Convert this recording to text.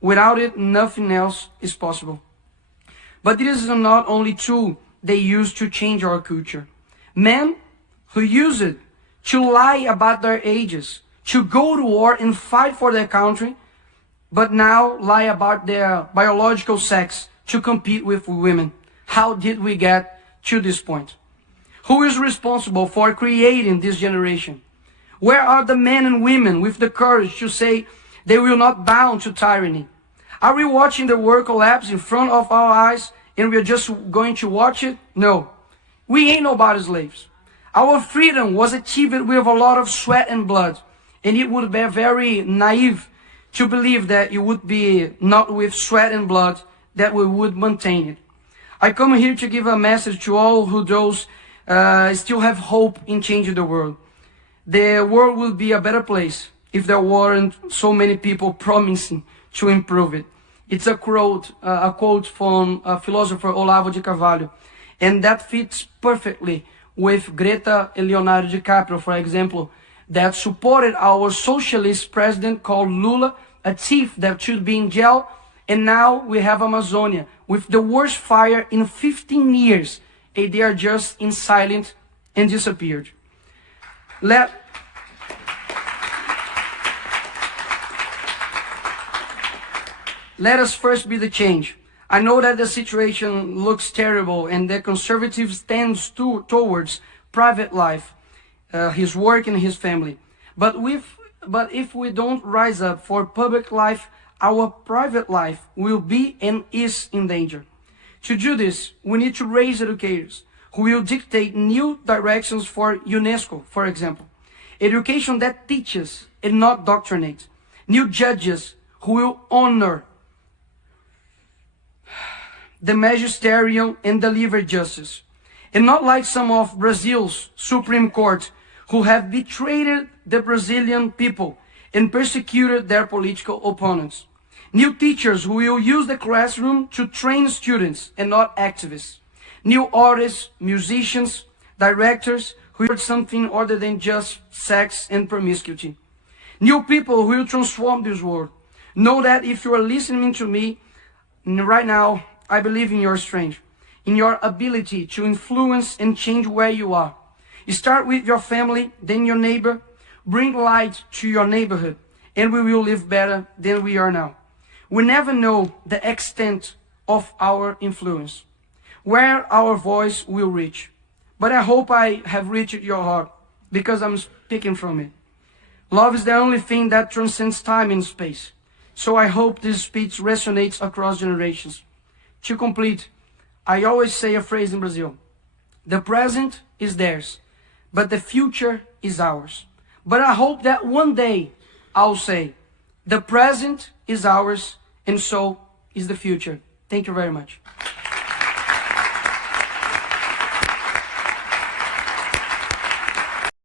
Without it, nothing else is possible. But it is not only tool they use to change our culture. Men who use it to lie about their ages, to go to war and fight for their country, but now lie about their biological sex to compete with women. How did we get to this point? Who is responsible for creating this generation? Where are the men and women with the courage to say they will not bow to tyranny? Are we watching the world collapse in front of our eyes and we're just going to watch it? No. We ain't nobody's slaves. Our freedom was achieved with a lot of sweat and blood. And it would be very naive to believe that it would be not with sweat and blood that we would maintain it. I come here to give a message to all who those still have hope in changing the world. The world will be a better place if there weren't so many people promising to improve it. It's a quote from philosopher Olavo de Carvalho, and that fits perfectly with Greta and Leonardo DiCaprio, for example, that supported our socialist president called Lula, a thief that should be in jail, and now we have Amazonia with the worst fire in 15 years, and they are just in silence and disappeared. Let us first be the change. I know that the situation looks terrible and the conservatives tend towards private life, his work and his family. But if we don't rise up for public life, our private life will be and is in danger. To do this, we need to raise educators who will dictate new directions for UNESCO, for example. Education that teaches and not doctrinates. New judges who will honor the magisterium and deliver justice. And not like some of Brazil's Supreme Court who have betrayed the Brazilian people and persecuted their political opponents. New teachers who will use the classroom to train students and not activists. New artists, musicians, directors who are something other than just sex and promiscuity. New people who will transform this world. Know that if you are listening to me right now, I believe in your strength, in your ability to influence and change where you are. You start with your family, then your neighbor. Bring light to your neighborhood, and we will live better than we are now. We never know the extent of our influence, where our voice will reach. But I hope I have reached your heart, because I'm speaking from it. Love is the only thing that transcends time and space. So I hope this speech resonates across generations. To complete, I always say a phrase in Brazil. The present is theirs, but the future is ours. But I hope that one day I'll say, the present is ours, and so is the future. Thank you very much.